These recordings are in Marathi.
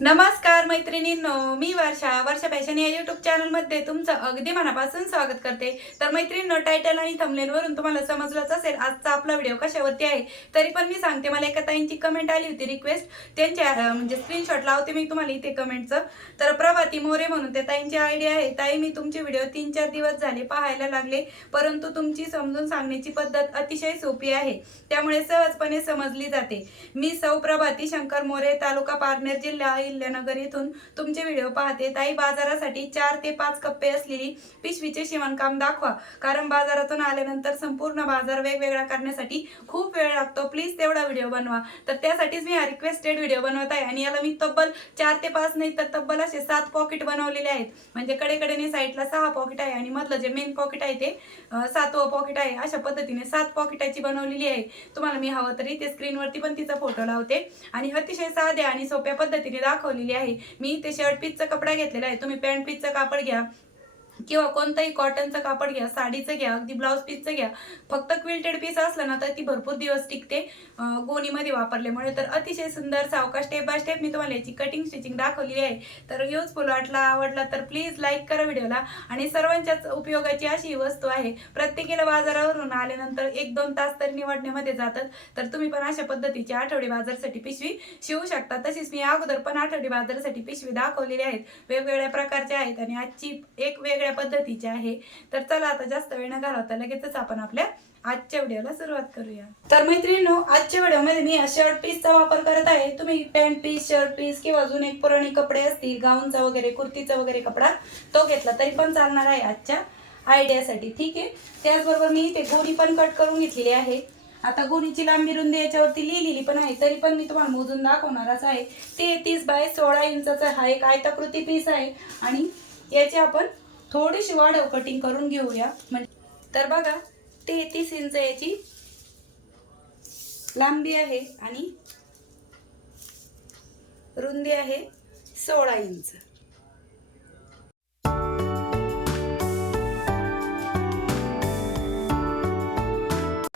नमस्कार मैत्रिणींनो मी वर्षा. वर्षा फॅशन या युट्यूब चॅनलमध्ये तुमचं अगदी मनापासून स्वागत करते. तर मैत्रिणींनो टायटल आणि thumbnail वरून तुम्हाला समजलंच असेल आजचा आपला व्हिडिओ कशावरती आहे. तरी पण मी सांगते मला एका ताईंची कमेंट आली होती रिक्वेस्ट त्यांच्या म्हणजे स्क्रीनशॉट लावते मी तुम्हाला इथे कमेंटचं तर प्रभाती मोरे म्हणून त्या ताईंची आयडिया आहे. ताई मी तुमचे व्हिडिओ तीन चार दिवस झाले पाहायला लागले परंतु तुमची समजून सांगण्याची पद्धत अतिशय सोपी आहे. त्यामुळे सहजपणे समजली जाते. मी सौ प्रभाती शंकर मोरे तालुका पारनेर जिल्हा अहिल्यानगर येथून तुमचे व्हिडिओ पाहते. ताई बाजारासाठी चार ते पाच कप्पे असलेली पिशवीचे शिवणकाम दाखवा. कारण बाजारातून आल्यानंतर संपूर्ण बाजार वेगवेगळा करण्यासाठी खूप वेळ लागतो. प्लीज तेवढा व्हिडिओ बनवा. तर त्यासाठीच मी हा रिक्वेस्टेड व्हिडिओ बनवत आहे आणि याला मी तब्बल चार ते पाच नाही तर तब्बल असे सात पॉकेट बनवलेले आहेत. म्हणजे कडेकडेने साईडला सहा पॉकेट आहे आणि मधलं जे मेन पॉकेट आहे ते सातवं पॉकेट आहे. अशा पद्धतीने सात पॉकेटाची बनवलेली आहे. तुम्हाला मी हवं तरी ते स्क्रीनवरती पण तिचा फोटो लावते. आणि अतिशय साध्या आणि सोप्या पद्धतीने दाखवलेली आहे. मी ते शर्ट पीसचा कपडा घेतलेला आहे. तुम्ही पॅन्ट पीसचं कापड घ्या. किंवा कोणतंही कॉटनचं कापड घ्या साडीचं घ्या अगदी ब्लाऊज पीसचं घ्या. फक्त क्विल्टेड पीस असलं ना तर ती भरपूर दिवस टिकते गोणीमध्ये वापरल्यामुळे. तर अतिशय सुंदर सावका स्टेप बाय स्टेप मी तुम्हाला याची कटिंग स्टिचिंग दाखवलेली आहे. तर युजफुल वाटला आवडला तर प्लीज लाईक करा व्हिडिओला. आणि सर्वांच्याच उपयोगाची अशी वस्तू आहे प्रत्येकीला बाजारावरून आल्यानंतर एक दोन तास तर निवडण्यामध्ये जातात. तर तुम्ही पण अशा पद्धतीची आठवडी बाजारसाठी पिशवी शिवू शकता. तशीच मी अगोदर पण आठवडी बाजारसाठी पिशवी दाखवलेली आहेत. वेगवेगळ्या प्रकारच्या आहेत आणि आजची एक वेगळ्या पद्धतीची आहे. तर चला आता जास्त वेळ न घालवता लगेचच आपण आपल्या आजच्या व्हिडिओला सुरुवात करूया. तर मैत्रिणींनो आजच्या व्हिडिओमध्ये मी शर्ट पीसचा वापर करत आहे. तुम्ही पॅन्ट पीस शर्ट पीस किंवा अजून एक पुराणे कपडे असतील गाऊनचा वगैरे कुर्तीचा वगैरे कपडा तो घेतला तरी पण चालणार आहे आजच्या आयडियासाठी ठीक आहे? त्याचबरोबर मी ते गोणी पण कट करून घेतलेली आहे. आता गोणीची लांबी रुंदी याच्यावरती लिहिलेली पण आहे तरी पण मी तुम्हाला मोजून दाखवणारच आहे. ते तीस बाय सोळा इंचाचा हा एक आयताकृती पीस आहे आणि याची आपण थोडीशी वाढव कटिंग करून घेऊया. म्हणजे तर बघा तेहतीस इंच याची लांबी आहे आणि रुंदी आहे सोळा इंच.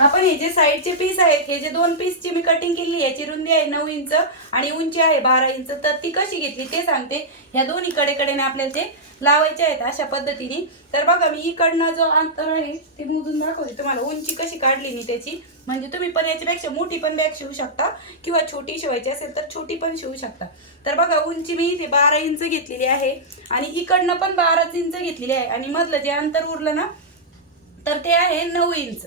आपण हे जे साईडचे पीस आहेत हे जे दोन पीसची मी कटिंग केली याची रुंदी आहे नऊ इंच आणि उंची आहे बारा इंच. तर ती कशी घेतली ते सांगते. ह्या दोन्ही कडेकडेने आपल्याला ते लावायचे आहेत अशा पद्धतीने. तर बघा मी इकडनं जो अंतर आहे ते मोजून दाखवते तुम्हाला. उंची कशी काढली मी त्याची. म्हणजे तुम्ही पण याच्यापेक्षा मोठी पण बॅग शिवू शकता किंवा छोटी शिवायची असेल तर छोटी पण शिवू शकता. तर बघा उंची मी इथे बारा इंच घेतलेली आहे आणि इकडनं पण बाराच इंच घेतलेली आहे. आणि मधलं जे अंतर उरलं ना तर ते आहे नऊ इंच.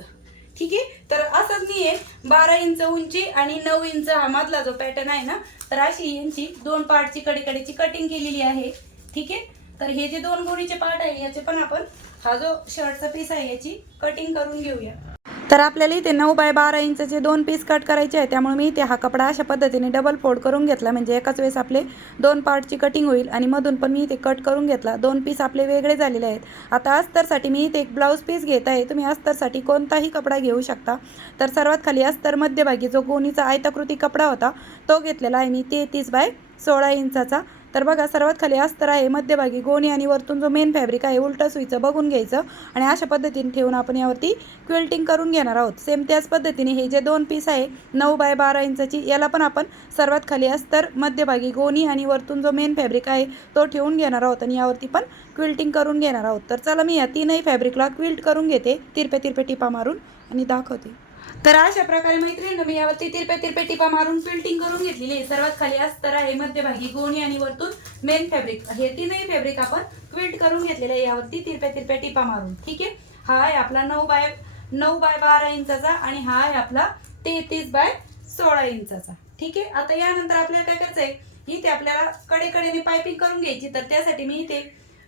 ठीक आहे? तर असंच मी आहे बारा इंच उंची आणि नऊ इंच हा मधला जो पॅटर्न आहे ना तर अशी यांची दोन पार्टची कडेकडेची कटिंग केलेली आहे. ठीक आहे? तर हे जे दोन गोणीचे पार्ट आहे याचे पण आपण हा जो शर्टचा पीस आहे याची कटिंग करून घेऊया. तर आपल्याला इथे नऊ बाय बारा इंचचे दोन पीस कट करायचे आहे त्यामुळे मी इथे हा कपडा अशा पद्धतीने डबल फोल्ड करून घेतला. म्हणजे एकाच वेळेस आपले दोन पार्टची कटिंग होईल आणि मधून पण मी इथे कट करून घेतला. दोन पीस आपले वेगळे झालेले आहेत. आता अस्तरसाठी मी इथे एक ब्लाऊज पीस घेत आहे. तुम्ही अस्तरसाठी कोणताही कपडा घेऊ शकता. तर सर्वात खाली अस्तर मध्यभागी जो गोणीचा आयताकृती कपडा होता तो घेतलेला आहे मी तेहतीस बाय सोळा इंचाचा. तर बघा सर्वात खाली अस्तर आहे मध्यभागी गोणी आणि वरतून जो मेन फॅब्रिक आहे उलटं सुईचं बघून घ्यायचं. आणि अशा पद्धतीने ठेवून आपण यावरती क्विल्टिंग करून घेणार आहोत. सेम त्याच पद्धतीने हे जे दोन पीस आहे नऊ बाय बारा इंचाची याला पण आपण सर्वात खाली अस्तर मध्यभागी गोणी आणि वरतून जो मेन फॅब्रिक आहे तो ठेवून घेणार आहोत. आणि यावरती पण क्विल्टिंग करून घेणार आहोत. तर चला मी या तीनही फॅब्रिकला क्विल्ट करून घेते. तिरपे तिरपे टिपा मारून आणि दाखवते. तर अशा प्रकारे मैत्रिणी मी यावरती तिरपे तिरपे टिपा मारून प्रिंटिंग करून घेतलेली आहे. सर्वात खाली अस्तर आहे मध्यभागी गोणी आणि वरतून मेन फॅब्रिक हे तीनही फॅब्रिक आपण क्विल्ट करून घेतलेले आहे. यावरती तिरपे तिरपे टिपा मारून. ठीक आहे? हा आहे आपला नऊ बाय नऊ बाय बारा इंचाचा आणि हा आहे आपला तेहतीस बाय सोळा इंचाचा. ठीक आहे? आता यानंतर आपल्याला काय करायचं आहे इथे आपल्याला कडेकडेने पायपिंग करून घ्यायची. तर त्यासाठी मी इथे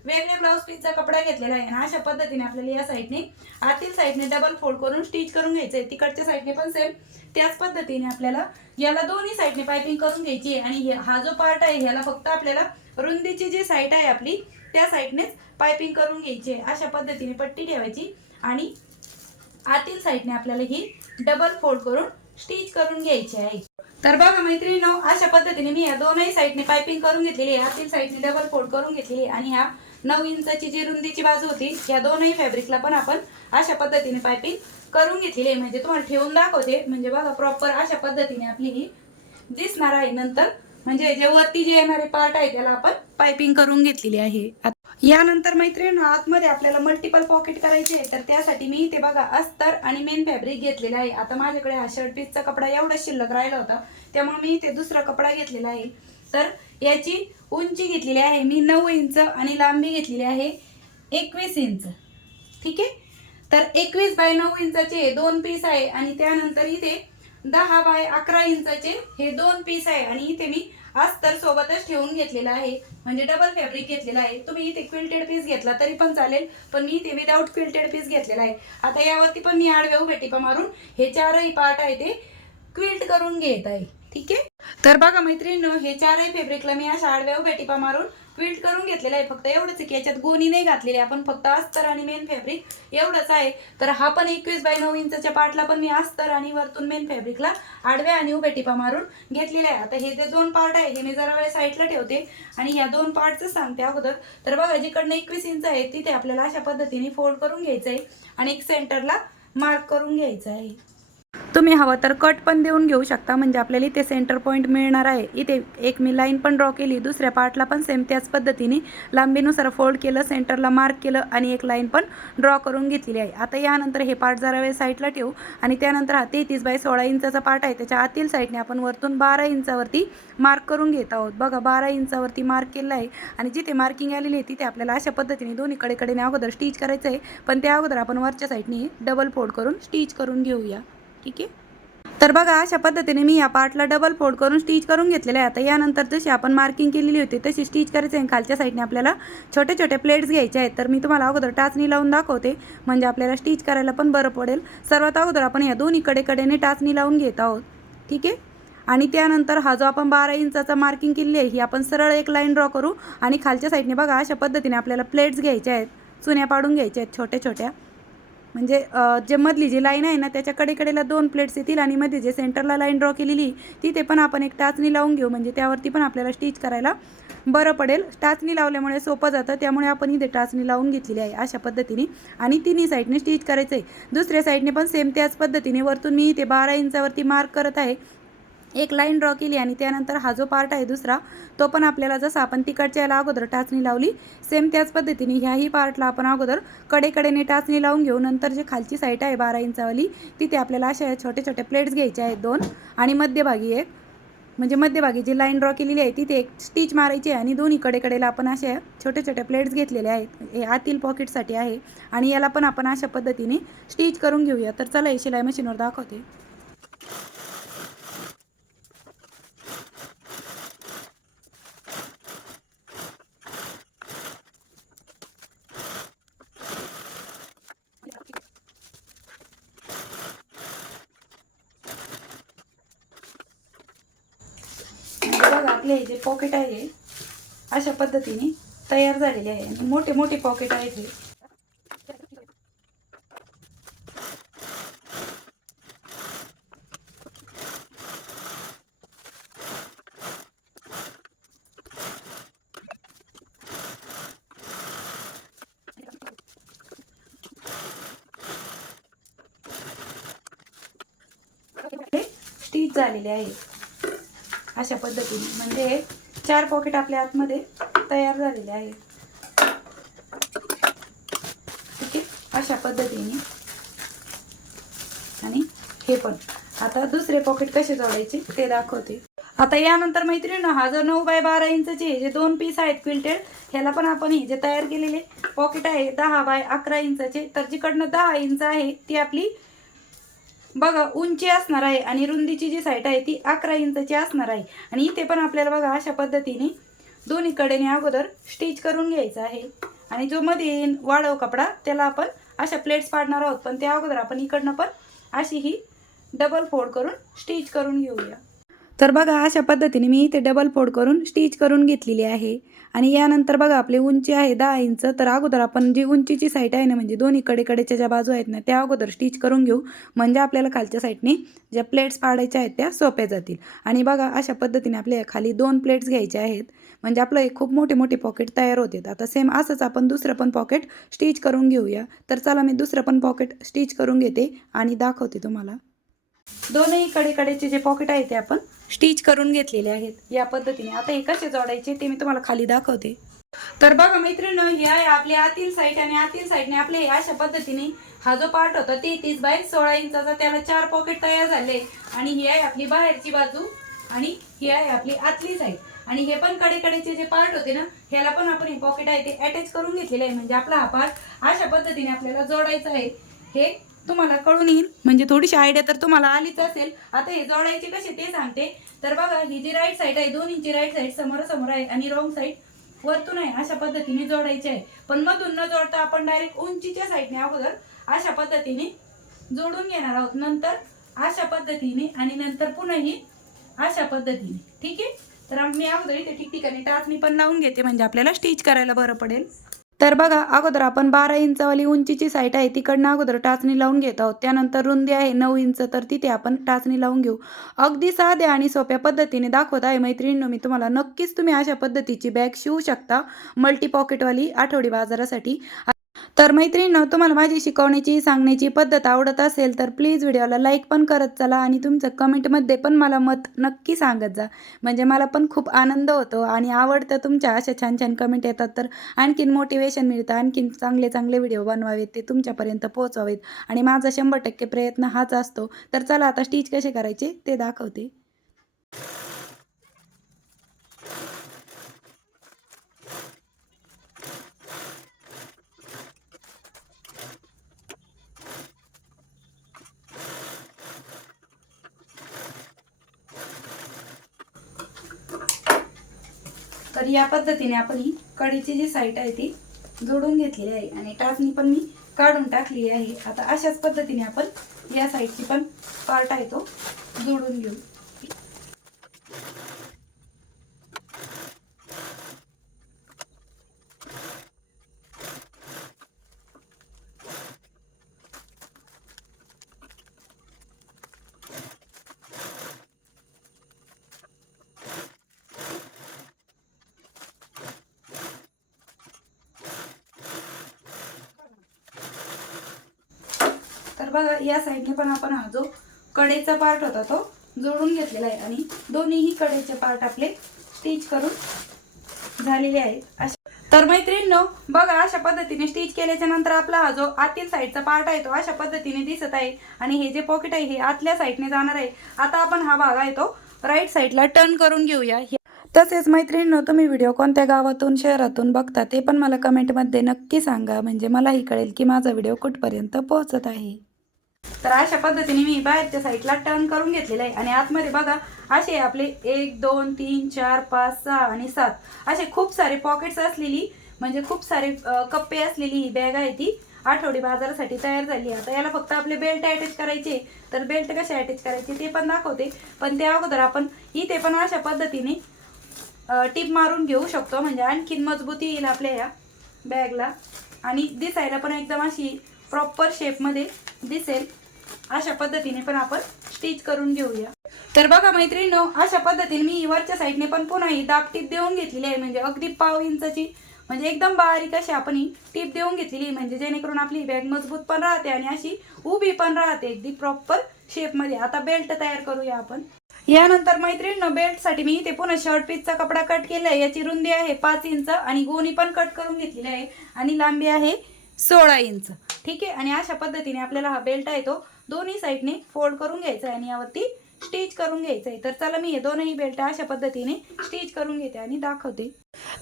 वेगळ्या ब्लाऊज पीसचा कपडा घेतलेला आहे ना अशा पद्धतीने आपल्याला या साईडने आतील साईडने डबल फोल्ड करून स्टिच करून घ्यायचं आहे तिकडच्या साईडने पण सेम त्याच पद्धतीने आपल्याला याला दोन्ही साईडने पायपिंग करून घ्यायची आहे. आणि हे- हा जो पार्ट आहे ह्याला फक्त आपल्याला रुंदीची जी साईड आहे आपली त्या साईडनेच पायपिंग करून घ्यायची आहे. अशा पद्धतीने पट्टी ठेवायची. आणि आतील साईडने आपल्याला ही डबल फोल्ड करून स्टिच करून घ्यायची आहे. तर बघा मैत्रिणीनो अशा पद्धतीने मी या दोनही साईडने पायपिंग करून घेतलेली आहे. आतील साईडने डबल फोल्ड करून घेतलेली आणि ह्या नऊ इंचाची जी रुंदीची बाजू होती या दोनही फॅब्रिकला पण आपण अशा पद्धतीने पायपिंग करून घेतलेली आहे. म्हणजे तुम्हाला ठेवून दाखवते. म्हणजे बघा प्रॉपर अशा पद्धतीने आपली ही दिसणार आहे. नंतर म्हणजे जे वरती जे येणारे पार्ट आहे त्याला आपण पायपिंग करून घेतलेली आहे. यानंतर मैत्रिणी आतमध्ये आपल्याला मल्टिपल पॉकेट करायचे आहे तर त्यासाठी मी इथे बघा अस्तर आणि मेन फॅब्रिक घेतलेलं आहे. आता माझ्याकडे हा शर्ट पीसचा कपडा एवढा शिल्लक राहिला होता त्यामुळे मी इथे दुसरा कपडा घेतलेला आहे. तर याची उंची घेतलेली आहे मी नऊ इंच आणि लांबी घेतलेली आहे एकवीस इंच. ठीक आहे? तर एकवीस बाय नऊ इंचाचे दोन पीस आहे आणि त्यानंतर इथे दहा बाय अकरा इंचाचे हे दोन पीस आहे. आणि इथे मी अस्तर सोबतच ठेवून घेतलेला आहे. म्हणजे डबल फॅब्रिक घेतलेला आहे. तुम्ही इथे क्विल्टेड पीस घेतला तरी पण चालेल पण मी इथे विदाऊट क्विल्टेड पीस घेतलेला आहे. आता यावरती पण मी आडव्या उभ्या टिपा मारून हे चारही पार्ट आहे ते क्विल्ट करून घेत आहे. ठीक आहे? तर बघा मैत्रिणी हे चारही फॅब्रिकला मी अशा आडव्या उभ्या टिपा मारून क्विल्ट करून घेतलेलं आहे फक्त एवढंच की याच्यात गोणी नाही घातलेली आपण फक्त अस्तर आणि मेन फॅब्रिक एवढंच आहे. तर हा पण एकवीस बाय नऊ इंचच्या पार्टला पण मी अस्तर आणि वरतून मेन फॅब्रिकला आडव्या आणि उभ्या टिपा मारून घेतलेले आहे. आता हे जे दोन पार्ट आहे हे मी जरा वेळ साईडला ठेवते आणि ह्या दोन पार्टचं सांगते अगोदर. तर बघा जिकडनं एकवीस इंच आहे तिथे आपल्याला अशा पद्धतीने फोल्ड करून घ्यायचं आहे आणि एक सेंटरला मार्क करून घ्यायचं आहे तुम्ही हवं तर कट पण देऊन घेऊ शकता म्हणजे आपल्याला इथे सेंटर पॉईंट मिळणार आहे. इथे एक मी लाईन पण ड्रॉ केली दुसऱ्या पार्टला पण सेम त्याच पद्धतीने लांबीनुसार फोल्ड केलं सेंटरला मार्क केलं आणि एक लाईन पण ड्रॉ करून घेतलेली आहे. आता यानंतर हे पार्ट जरा वेळ साईडला ठेवू आणि त्यानंतर हा तेहतीस बाय सोळा इंचाचा पार्ट आहे. त्याच्या आतील साईडने आपण वरतून बारा इंचावरती मार्क करून घेत आहोत. बघा बारा इंचावरती मार्क केलं आहे आणि जिथे मार्किंग आलेली आहे तिथे आपल्याला अशा पद्धतीने दोन्हीकडेकडेने अगोदर स्टिच करायचं आहे. पण त्या अगोदर आपण वरच्या साईडने डबल फोल्ड करून स्टिच करून घेऊया. ठीक आहे? तर बघा अशा पद्धतीने मी या पार्टला डबल फोल्ड करून स्टिच करून घेतलेलं आहे. आता यानंतर जशी आपण मार्किंग केलेली होती तशी स्टिच करायचं आहे खालच्या साईडने आपल्याला छोटे छोटे प्लेट्स घ्यायचे आहेत. तर मी तुम्हाला अगोदर टाचणी लावून दाखवते. म्हणजे आपल्याला स्टिच करायला पण बरं पडेल. सर्वात अगोदर आपण या दोन्ही कडेकडेने टाचणी लावून घेत आहोत. ठीक आहे? आणि त्यानंतर हा जो आपण बारा इंचाचा मार्किंग केलेली आहे ही आपण सरळ एक लाईन ड्रॉ करू. आणि खालच्या साईडने बघा अशा पद्धतीने आपल्याला प्लेट्स घ्यायच्या आहेत. चुन्या पाडून घ्यायच्या आहेत छोट्या छोट्या. म्हणजे जे मधली जी लाईन आहे ना त्याच्या कडेकडेला दोन प्लेट्स येतील आणि मध्ये जे सेंटरला लाईन ड्रॉ केलेली तिथे पण आपण एक टाचणी लावून घेऊ. म्हणजे त्यावरती पण आपल्याला स्टिच करायला बरं पडेल. टाचणी लावल्यामुळे सोपं जातं त्यामुळे आपण इथे टाचणी लावून घेतलेली आहे अशा पद्धतीने. आणि तिन्ही साईडने स्टिच करायचं आहे दुसऱ्या साईडने पण सेम त्याच पद्धतीने. वरतून मी इथे बारा इंचावरती मार्क करत आहे. एक लाईन ड्रॉ केली आणि त्यानंतर हा जो पार्ट आहे दुसरा तो पण आपल्याला जसा आपण तिकडच्या याला अगोदर टाचणी लावली सेम त्याच पद्धतीने ह्याही पार्टला आपण अगोदर कडेकडेने टाचणी लावून घेऊ. नंतर जे खालची साईट आहे बारा इंचावाली तिथे आपल्याला अशा छोटे छोटे प्लेट्स घ्यायचे आहेत दोन आणि मध्यभागी एक. म्हणजे मध्यभागी जी लाईन ड्रॉ केलेली आहे तिथे एक स्टिच मारायची आहे आणि दोन्ही कडेकडेला आपण अशा छोटे छोटे प्लेट्स घेतलेले आहेत. हे आतील पॉकेटसाठी आहे आणि याला पण आपण अशा पद्धतीने स्टिच करून घेऊया. तर चला हे शिलाई मशीनवर दाखवते म्हणजे बघा आपले हे जे पॉकेट आहे. अशा पद्धतीने तयार झालेले आहे. आणि मोठे मोठे पॉकेट आहेत हे. स्टिच झालेले आहे. अशा पद्धतीने. म्हणजे चार पॉकेट आपल्या आतमध्ये तयार झालेले आहे. ठीक आहे? अशा पद्धतीने. आणि हे पण. आता दुसरे पॉकेट कसे जोडायचे ते दाखवते. आता यानंतर मैत्रिणी हा जो नऊ बाय बारा इंचचे जे दोन पीस आहेत क्विल्टेड ह्याला पण आपण हे जे तयार केलेले पॉकेट आहे दहा बाय अकरा इंचाचे. तर जिकडनं दहा इंच आहे ती आपली बघा उंची असणार आहे आणि रुंदीची जी साईट आहे ती अकरा इंचची असणार आहे. आणि इथे पण आपल्याला बघा अशा पद्धतीने दोन्ही कडेने अगोदर स्टिच करून घ्यायचं आहे. आणि जो मध्ये येईन वाढव कपडा त्याला आपण अशा प्लेट्स पाडणार आहोत. पण त्या अगोदर आपण इकडनं पण अशी ही डबल फोल्ड करून स्टिच करून घेऊया. तर बघा अशा पद्धतीने मी इथे डबल फोड करून स्टिच करून घेतलेली आहे. आणि यानंतर बघा आपली उंची आहे दहा इंच. तर अगोदर आपण जी उंचीची साईट आहे ना म्हणजे दोन्ही कडेकडेच्या ज्या बाजू आहेत ना त्या अगोदर स्टिच करून घेऊ. म्हणजे आपल्याला खालच्या साईडने ज्या प्लेट्स पाडायच्या आहेत त्या सोप्या जातील. आणि बघा अशा पद्धतीने आपल्या खाली दोन प्लेट्स घ्यायच्या आहेत. म्हणजे आपलं एक खूप मोठे मोठे पॉकेट तयार होते. आता सेम असंच आपण दुसरं पण पॉकेट स्टिच करून घेऊया. तर चला मी दुसरं पण पॉकेट स्टिच करून घेते आणि दाखवते तुम्हाला. दोनही कडेकडेचे जे पॉकेट आहे ते आपण स्टिच करून घेतलेले आहेत. या पद्धतीने. आता हे कसे जोडायचे ते मी तुम्हाला खाली दाखवते. तर बघा मैत्रिणी हे आहे आपली आतील साईड आणि आतील साईडने आपले अशा पद्धतीने हा जो पार्ट होता ते तीस बाय सोळा इंचाचा त्याला चार पॉकेट तयार झाले. आणि ही आहे आपली बाहेरची बाजू आणि ही आहे आपली आतली साईड आणि हे पण कडेकडेचे जे पार्ट होते ना ह्याला पण आपण हे पॉकेट आहे ते अटॅच करून घेतलेले आहे. म्हणजे आपला हा पार्ट अशा पद्धतीने आपल्याला जोडायचा आहे. हे तुम्हाला कळून येईल. म्हणजे थोडीशी आयडिया तर तुम्हाला आलीच असेल. आता हे जोडायचे कसे ते सांगते. तर बघा ही जी राईट साईड आहे दोन इंची राईट साईड समोरासमोर आहे आणि रॉंग साईड वरतून आहे. अशा पद्धतीने जोडायचे आहे. पण मधून न जोडता आपण डायरेक्ट उंचीच्या साईडने अगोदर अशा पद्धतीने जोडून घेणार आहोत. नंतर अशा पद्धतीने आणि नंतर पुन्हाही अशा पद्धतीने. ठीक आहे? तर मी अगोदर इथे ठिकठिकाणी टाचणी पण लावून घेते. म्हणजे आपल्याला स्टिच करायला बरं पडेल. तर बघा अगोदर आपण बारा इंचवाली उंचीची साईट आहे तिकडनं अगोदर टाचणी लावून घेत आहोत. त्यानंतर रुंदी आहे नऊ इंच तर तिथे आपण टाचणी लावून घेऊ. अगदी साध्या आणि सोप्या पद्धतीने दाखवत आहे मैत्रिणींनो मी तुम्हाला नक्कीच तुम्ही अशा पद्धतीची बॅग शिवू शकता. मल्टी पॉकेटवाली आठवडी बाजारासाठी. तर मैत्रिणींनो तुम्हाला माझी शिकवण्याची सांगण्याची पद्धत आवडत असेल तर प्लीज व्हिडिओला लाईक पण करत चला आणि तुमचं कमेंटमध्ये पण मला मत नक्की सांगत जा. म्हणजे मला पण खूप आनंद होतो आणि आवडतं तुमच्या अशा छान छान कमेंट येतात तर आणखीन मोटिवेशन मिळतं आणखीन चांगले चांगले व्हिडिओ बनवावेत ते तुमच्यापर्यंत पोहोचवावेत. आणि माझा शंभर टक्के प्रयत्न हाच असतो. तर चला आता स्टिच कसे करायचे ते दाखवते. तर या पद्धतीने आपण ही कढीची जी साईट आहे ती जोडून घेतलेली आहे. आणि टाचणी पण मी काढून टाकली आहे. आता अशाच पद्धतीने आपण या साईडची पण पार्ट आहे तो जोडून घेऊ. बघा या साईडने पण आपण हा जो कडेचा पार्ट होता तो जोडून घेतलेला आहे. आणि दोन्हीही कडेचे पार्ट आपले स्टिच करून झालेले आहेत. अशा तर मैत्रिणींनो बघा अशा पद्धतीने स्टिच केल्याच्यानंतर आपला हा जो आतील साईडचा पार्ट आहे तो अशा पद्धतीने दिसत आहे. आणि हे जे पॉकेट आहे हे आतल्या साईडने जाणार आहे. आता आपण हा भाग आहे तो राईट साईडला टर्न करून घेऊया. तसेच मैत्रिणींनो तुम्ही व्हिडिओ कोणत्या गावातून शहरातून बघता ते पण मला कमेंटमध्ये नक्की सांगा. म्हणजे मलाही कळेल की माझा व्हिडिओ कुठपर्यंत पोहोचत आहे. तर अशा पद्धतीने मी बाहेरच्या साईडला टर्न करून घेतलेलं आहे. आणि आतमध्ये बघा असे आपले एक दोन तीन चार पाच सहा आणि सात. असे खूप सारे पॉकेट्स असलेली म्हणजे खूप सारे कप्पे असलेली ही बॅग आहे ती. आठवडी बाजारासाठी तयार झाली आता याला फक्त आपले बेल्ट अटॅच करायचे. तर बेल्ट कसे अटॅच करायचे ते पण दाखवते. पण त्या अगोदर आपण इथे पण अशा पद्धतीने टीप मारून घेऊ शकतो. म्हणजे आणखीन मजबूती येईल आपल्या या बॅगला आणि दिसायला पण एकदम अशी प्रॉपर शेपमध्ये दिसेल. अशा पद्धतीने पण आपण स्टिच करून घेऊया. तर बघा मैत्रिणीनो अशा पद्धतीने मी वरच्या साईडने पण पुन्हा ही दाब टीप देऊन घेतलेली आहे. म्हणजे अगदी पाव इंचाची म्हणजे एकदम बारीक अशी आपण ही टीप देऊन घेतलेली आहे. म्हणजे जेणेकरून आपली बॅग मजबूत पण राहते आणि अशी उभी पण राहते. अगदी प्रॉपर शेपमध्ये आता बेल्ट तयार करूया आपण. यानंतर मैत्रिणीनं बेल्टसाठी मी इथे पुन्हा शर्ट पीसचा कपडा कट केला आहे याची रुंदी आहे पाच इंच आणि गोणी पण कट करून घेतलेली आहे. आणि लांबी आहे सोळा इंच. ठीक आहे? आणि अशा पद्धतीने आपल्याला हा बेल्ट आहे तो दोन्ही साईडने फोल्ड करून घ्यायचं आहे आणि यावरती स्टिच करून घ्यायचं आहे. तर चला मी हे दोनही बेल्ट अशा पद्धतीने स्टिच करून घेते आणि दाखवते.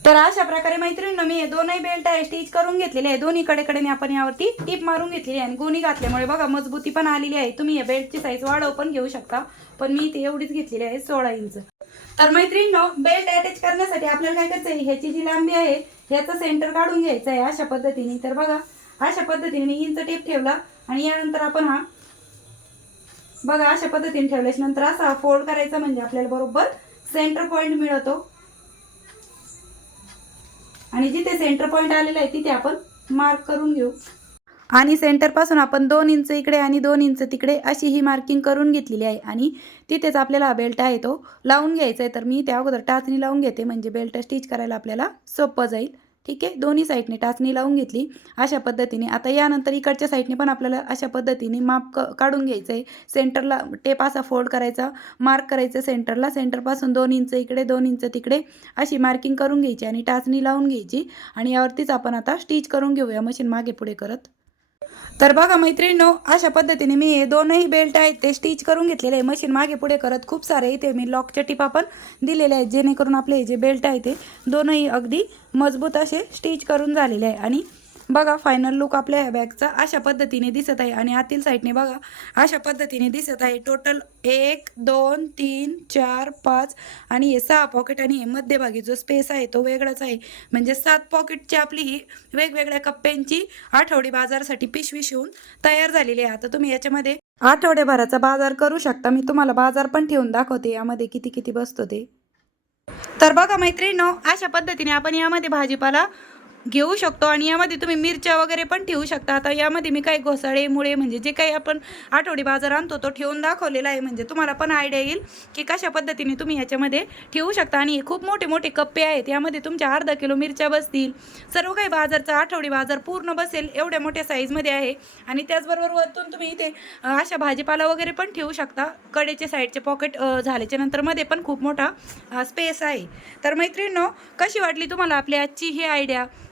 तर अशा प्रकारे मैत्रिणींना मी हे दोनही बेल्ट आहे स्टिच करून घेतलेले आहे. दोन्ही कडेकडे आपण यावरती टीप मारून घेतलेली आहे आणि गोणी घातल्यामुळे बघा मजबूती पण आलेली आहे. तुम्ही या बेल्टची साईज वाढव पण घेऊ शकता पण मी ते एवढीच घेतलेली आहे सोळा इंच. तर मैत्रिणीनो बेल्ट अटॅच करण्यासाठी आपल्याला काय करायचं आहे? ह्याची जी लांबी आहे ह्याचं सेंटर काढून घ्यायचं आहे अशा पद्धतीने. तर बघा अशा पद्धतीने मी इंच टेप ठेवला आणि यानंतर आपण हा बघा अशा पद्धतीने ठेवल्याच्या नंतर असा फोल्ड करायचा म्हणजे आपल्याला बरोबर सेंटर पॉईंट मिळतो. आणि जिथे सेंटर पॉईंट आलेला आहे तिथे आपण मार्क करून घेऊ. आणि सेंटरपासून आपण दोन इंच इकडे आणि दोन इंच तिकडे अशी ही मार्किंग करून घेतलेली आहे. आणि तिथेच आपल्याला हा बेल्ट आहे तो लावून घ्यायचा आहे. तर मी त्या अगोदर टाचणी लावून घेते. म्हणजे बेल्ट स्टिच करायला आपल्याला सोपं जाईल. ठीक आहे? दोन्ही साईडने टाचणी लावून घेतली. अशा पद्धतीने. आता यानंतर इकडच्या साईडने पण आपल्याला अशा पद्धतीने माप क काढून घ्यायचं आहे सेंटरला टेप असा फोल्ड करायचा. मार्क करायचं सेंटरला. सेंटरपासून दोन इंच इकडे दोन इंच तिकडे अशी मार्किंग करून घ्यायची आणि टाचणी लावून घ्यायची. आणि यावरतीच आपण आता स्टिच करून घेऊया. मशीन मागे पुढे करत. तर बघा मैत्रिणींनो अशा पद्धतीने मी हे दोनही बेल्ट आहेत ते स्टिच करून घेतलेले आहे मशीन मागे पुढे करत खूप सारे इथे मी लॉकच्या टिपा पण दिलेल्या आहेत जेणेकरून आपले हे जे बेल्ट आहे ते दोनही अगदी मजबूत असे स्टिच करून झालेले आहे. आणि बघा फायनल लुक आपल्या ह्या बॅगचा अशा पद्धतीने दिसत आहे. आणि आतील साईडने बघा अशा पद्धतीने दिसत आहे. टोटल एक दोन तीन चार पाच आणि हे सहा पॉकेट आणि हे मध्यभागी जो स्पेस आहे तो वेगळाच आहे. म्हणजे सात पॉकेटची आपली ही वेगवेगळ्या कप्प्यांची आठवडी बाजारसाठी पिशवी शिवून तयार झालेली आहे. आता तुम्ही याच्यामध्ये आठवड्याभराचा बाजार करू शकता. मी तुम्हाला बाजार पण ठेवून दाखवते यामध्ये किती किती बसतो ते. तर बघा मैत्रिणी अशा पद्धतीने आपण यामध्ये भाजीपाला घेऊ शकतो आणि यामध्ये तुम्ही मिरच्या वगैरे पण ठेवू शकता. आता यामध्ये मी काही घोसाळे मुळे म्हणजे जे काही आपण आठवडी बाजार आणतो तो ठेवून दाखवलेला आहे. म्हणजे तुम्हाला पण आयडिया येईल की कशा पद्धतीने तुम्ही याच्यामध्ये ठेवू शकता. आणि हे खूप मोठे मोठे कप्पे आहेत. यामध्ये तुमच्या अर्धा किलो मिरच्या बसतील. सर्व काही बाजारचा आठवडी बाजार पूर्ण बसेल. एवढ्या मोठ्या साईजमध्ये आहे. आणि त्याचबरोबर वरतून तुम्ही इथे अशा भाजीपाला वगैरे पण ठेवू शकता. कडेचे साईडचे पॉकेट झाल्याच्यानंतरमध्ये पण खूप मोठा स्पेस आहे. तर मैत्रिणींनो कशी वाटली तुम्हाला आपली आजची ही आयडिया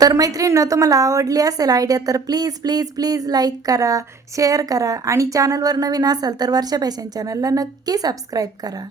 तर मैत्रिणींनो तुम्हाला आवडली असेल आयडिया तर प्लीज प्लीज प्लीज लाईक करा शेअर करा. आणि चॅनलवर नवीन असाल तर वर्षा फॅशन चॅनलला नक्की सबस्क्राईब करा.